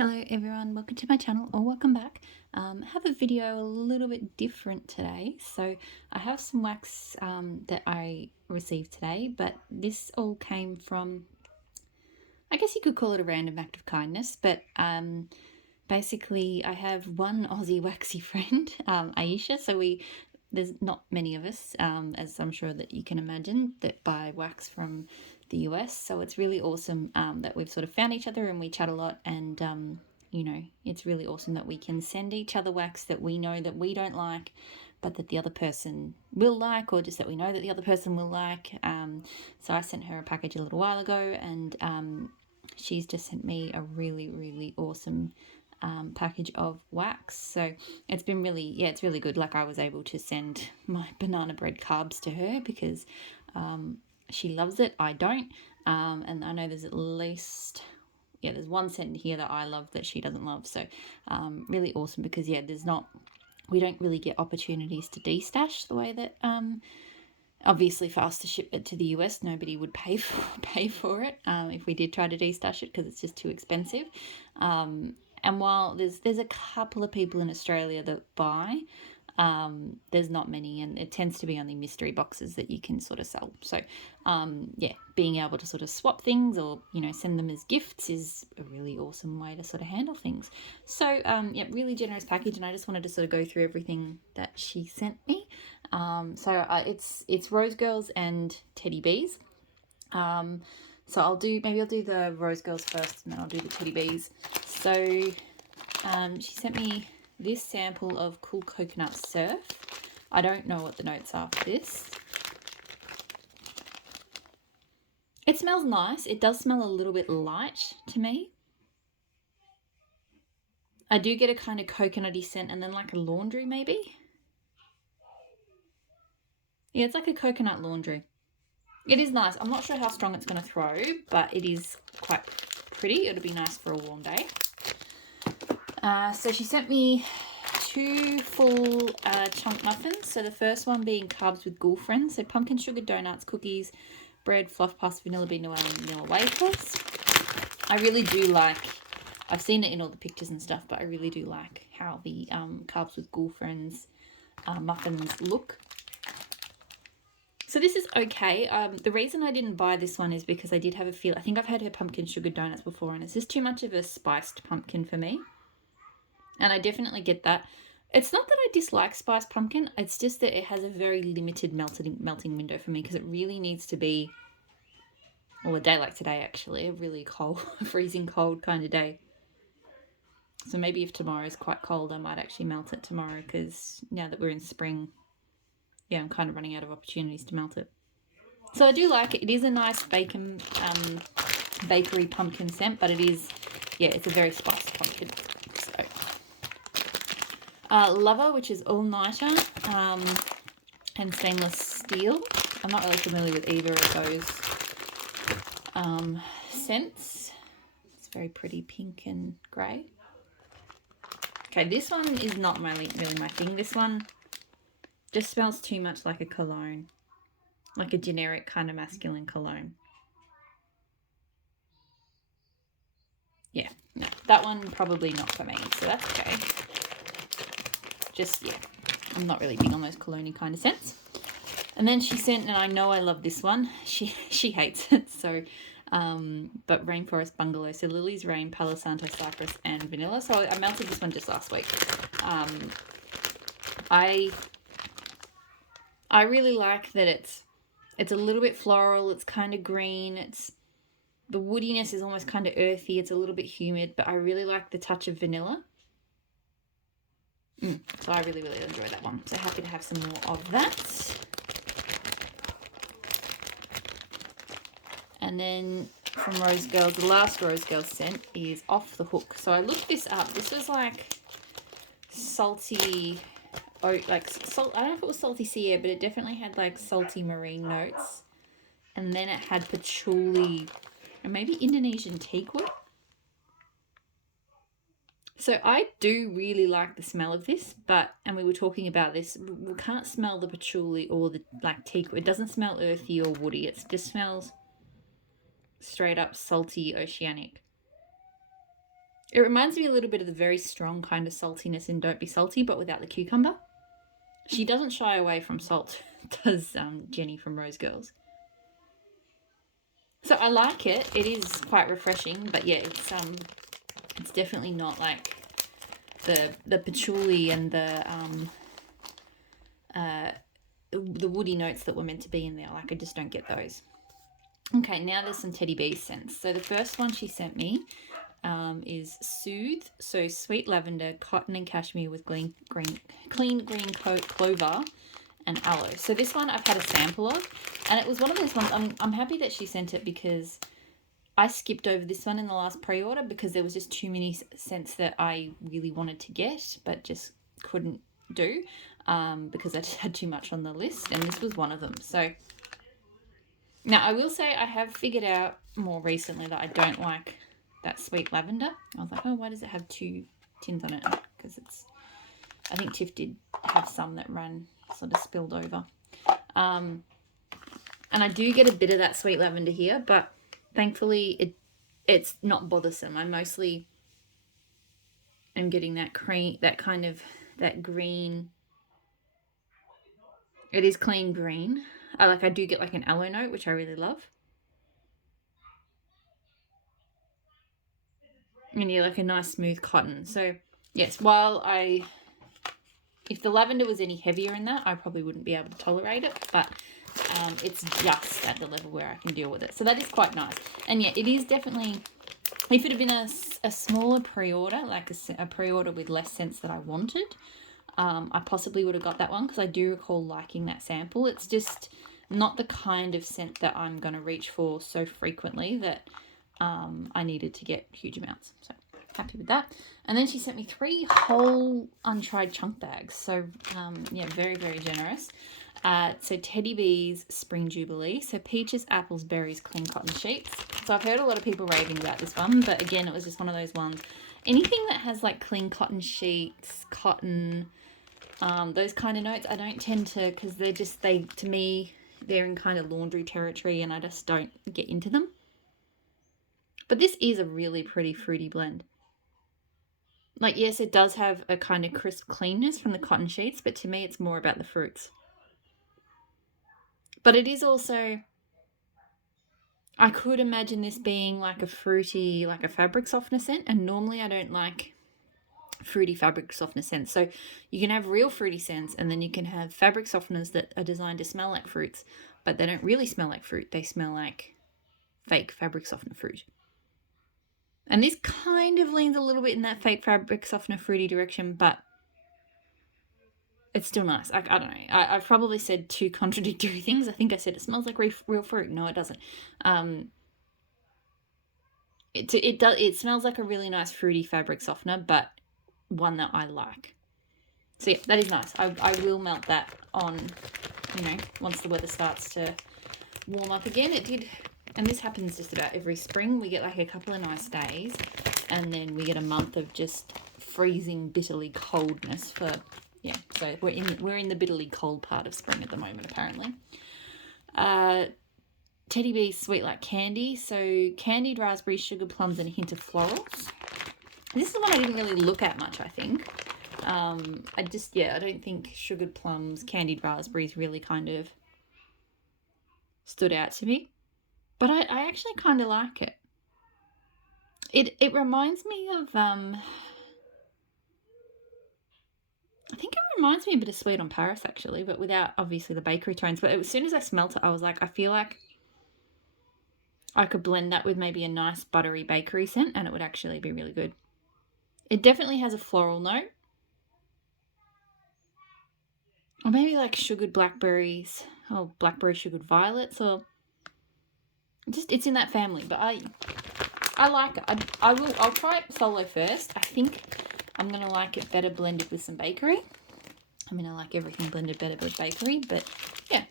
Hello everyone, welcome to my channel or welcome back. I have a video a little bit different today. So I have some wax that I received today, but this all came from, I guess you could call it a random act of kindness, but basically I have one Aussie waxy friend, Aisha, so there's not many of us, as I'm sure that you can imagine, that buy wax from the US. So it's really awesome that we've sort of found each other and we chat a lot, and you know, it's really awesome that we can send each other wax that we know that we don't like, but that the other person will like, or just that we know that the other person will like. So I sent her a package a little while ago, and she's just sent me a really awesome package of wax. So it's been it's really good. Like, I was able to send my banana bread carbs to her because she loves it, I don't, and I know there's at least there's one scent here that I love that she doesn't love. So really awesome, because we don't really get opportunities to destash the way that obviously for us to ship it to the US, nobody would pay for it if we did try to destash it, because it's just too expensive. And while there's a couple of people in Australia that buy, there's not many, and it tends to be only mystery boxes that you can sort of sell. So being able to sort of swap things, or send them as gifts, is a really awesome way to sort of handle things. So really generous package, and I just wanted to sort of go through everything that she sent me. It's Rose Girls and Teddy Bees. So I'll do the Rose Girls first, and then I'll do the Teddy Bees. So she sent me this sample of Cool Coconut Surf. I don't know what the notes are for this. It smells nice. It does smell a little bit light to me. I do get a kind of coconutty scent, and then like a laundry maybe. Yeah, it's like a coconut laundry. It is nice. I'm not sure how strong it's going to throw, but it is quite pretty. It'll be nice for a warm day. So she sent me 2 full chunk muffins. So the first one being Carbs with Ghoul Friends. So pumpkin sugar donuts, cookies, bread, fluff puffs, vanilla bean noel, and vanilla wafers. I really do like, I've seen it in all the pictures and stuff, but I really do like how the Carbs with Ghoul Friends muffins look. So this is okay. The reason I didn't buy this one is because I did have a feel. I think I've had her pumpkin sugar donuts before, and it's just too much of a spiced pumpkin for me. And I definitely get that. It's not that I dislike spiced pumpkin. It's just that it has a very limited melting window for me, because it really needs to be, well, a day like today actually, a really cold, freezing cold kind of day. So maybe if tomorrow is quite cold, I might actually melt it tomorrow, because now that we're in spring, I'm kind of running out of opportunities to melt it. So I do like it. It is a nice bakery pumpkin scent, but it is, it's a very spicy pumpkin. So Lover, which is all-nighter, and stainless steel. I'm not really familiar with either of those scents. It's very pretty pink and grey. Okay, this one is not really my thing. This one just smells too much like a cologne, like a generic kind of masculine cologne. Yeah, no, that one probably not for me, so that's okay. Just, I'm not really big on those cologne kind of scents. And then she sent, and I know I love this one, she hates it, so, but Rainforest Bungalow, so Lily's Rain, Palo Santo Cypress, and Vanilla. So I melted this one just last week. I really like that it's a little bit floral, it's kind of green, the woodiness is almost kind of earthy, it's a little bit humid, but I really like the touch of vanilla. So I really enjoy that one. So happy to have some more of that. And then from Rose Girls, the last Rose Girls scent is Off the Hook. So I looked this up. This was like salty, salt. I don't know if it was salty sea air, but it definitely had like salty marine notes. And then it had patchouli, and maybe Indonesian teakwood. So I do really like the smell of this, and we were talking about this, we can't smell the patchouli or the teakwood. It doesn't smell earthy or woody. It just smells straight up salty, oceanic. It reminds me a little bit of the very strong kind of saltiness in Don't Be Salty, but without the cucumber. She doesn't shy away from salt, does Jenny from Rose Girls. So I like it. It is quite refreshing, but yeah, it's definitely not like the patchouli and the woody notes that were meant to be in there. Like, I just don't get those. Okay, now there's some Teddy Bee scents. So the first one she sent me is Soothe. So sweet lavender, cotton and cashmere with clean green clover and aloe. So this one I've had a sample of, and it was one of those ones. I'm happy that she sent it, because I skipped over this one in the last pre-order because there was just too many scents that I really wanted to get but just couldn't do because I just had too much on the list, and this was one of them. So now I will say I have figured out more recently that I don't like that sweet lavender. I was like, oh, why does it have 2 tins on it? Because I think Tiff did have some that ran sort of spilled over. And I do get a bit of that sweet lavender here, but thankfully it's not bothersome. I mostly am getting that green. It is clean green. I do get like an aloe note, which I really love. And yeah, like a nice smooth cotton. So yes, if the lavender was any heavier in that, I probably wouldn't be able to tolerate it, but it's just at the level where I can deal with it. So that is quite nice. And yeah, it is definitely, if it had been a smaller pre-order, like a pre-order with less scents that I wanted, I possibly would have got that one, because I do recall liking that sample. It's just not the kind of scent that I'm going to reach for so frequently that I needed to get huge amounts. So happy with that. And then she sent me 3 whole untried chunk bags. So yeah, very, very generous. So Teddy Bees Spring Jubilee. So peaches, apples, berries, clean cotton sheets. So I've heard a lot of people raving about this one, but again, it was just one of those ones. Anything that has like clean cotton sheets, cotton, those kind of notes, I don't tend to, because to me, they're in kind of laundry territory, and I just don't get into them. But this is a really pretty fruity blend. Like, yes, it does have a kind of crisp cleanness from the cotton sheets, but to me, it's more about the fruits. But it is also, I could imagine this being like a fruity, like a fabric softener scent, and normally I don't like fruity fabric softener scents. So you can have real fruity scents, and then you can have fabric softeners that are designed to smell like fruits, but they don't really smell like fruit. They smell like fake fabric softener fruit. And this kind of leans a little bit in that fake fabric softener fruity direction, but it's still nice. I don't know. I've probably said 2 contradictory things. I think I said it smells like real fruit. No, it doesn't. It smells like a really nice fruity fabric softener, but one that I like. So yeah, that is nice. I will melt that on, once the weather starts to warm up again. It did, and this happens just about every spring. We get like a couple of nice days, and then we get a month of just freezing, bitterly coldness for, yeah. So we're in the bitterly cold part of spring at the moment, apparently. Teddy Bees Sweet Like Candy. So candied raspberries, sugar plums, and a hint of florals. This is one I didn't really look at much, I think. I don't think sugared plums, candied raspberries really kind of stood out to me. But I actually kind of like it. It reminds me of, I think it reminds me a bit of Sweet on Paris, actually, but without, obviously, the bakery tones. But as soon as I smelt it, I was like, I feel like I could blend that with maybe a nice buttery bakery scent, and it would actually be really good. It definitely has a floral note. Or maybe like sugared blackberries, or blackberry sugared violets, or just, it's in that family. But I like it. I'll try it solo first. I think I'm going to like it better blended with some bakery. I mean, I like everything blended better with bakery, but yeah.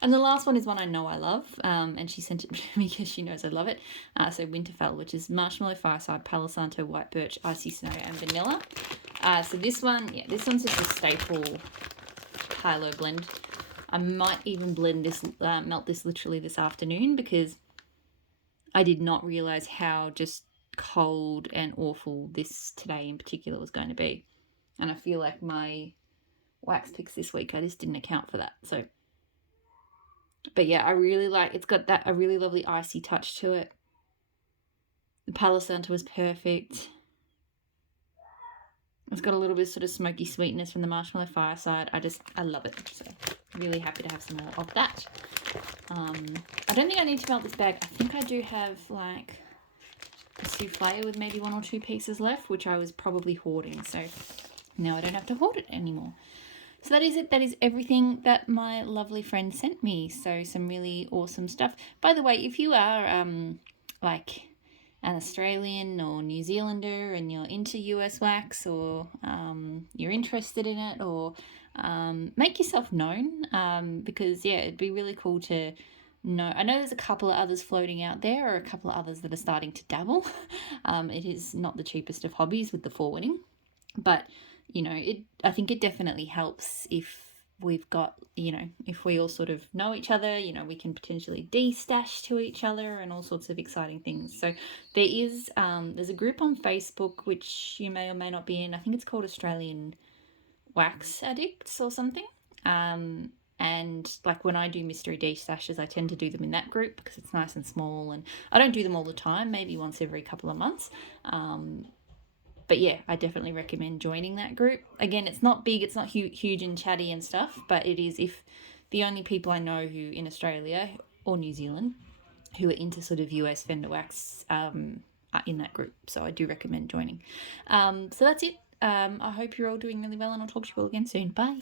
And the last one is one I know I love, and she sent it to me because she knows I love it. So Winterfell, which is marshmallow, fireside, palo santo, white birch, icy snow, and vanilla. So this one's just a staple high-low blend. I might even melt this literally this afternoon, because I did not realize how just cold and awful this today in particular was going to be. And I feel like my wax picks this week, I just didn't account for that. So, but yeah, I really like, it's got a really lovely icy touch to it. The Palo Santo was perfect. It's got a little bit of sort of smoky sweetness from the marshmallow fireside. I love it. So really happy to have some more of that. I don't think I need to melt this bag. I think I do have like a souffle with maybe 1 or 2 pieces left, which I was probably hoarding. So now I don't have to hoard it anymore. So that is it. That is everything that my lovely friend sent me. So some really awesome stuff. By the way, if you are like an Australian or New Zealander and you're into US wax, or you're interested in it, or make yourself known, because yeah, it'd be really cool to know. I know there's a couple of others floating out there, or a couple of others that are starting to dabble. It is not the cheapest of hobbies with the forwarding, but you know, I think it definitely helps if we've got, you know, if we all sort of know each other, you know, we can potentially de-stash to each other and all sorts of exciting things. So there is, there's a group on Facebook, which you may or may not be in. I think it's called Australian Wax Addicts or something. And like when I do mystery de-stashes, I tend to do them in that group because it's nice and small, and I don't do them all the time, maybe once every couple of months. But yeah, I definitely recommend joining that group. Again, it's not big, it's not huge and chatty and stuff, but it is if the only people I know who in Australia or New Zealand who are into sort of US fender wax are in that group. So I do recommend joining. So that's it. I hope you're all doing really well, and I'll talk to you all again soon. Bye.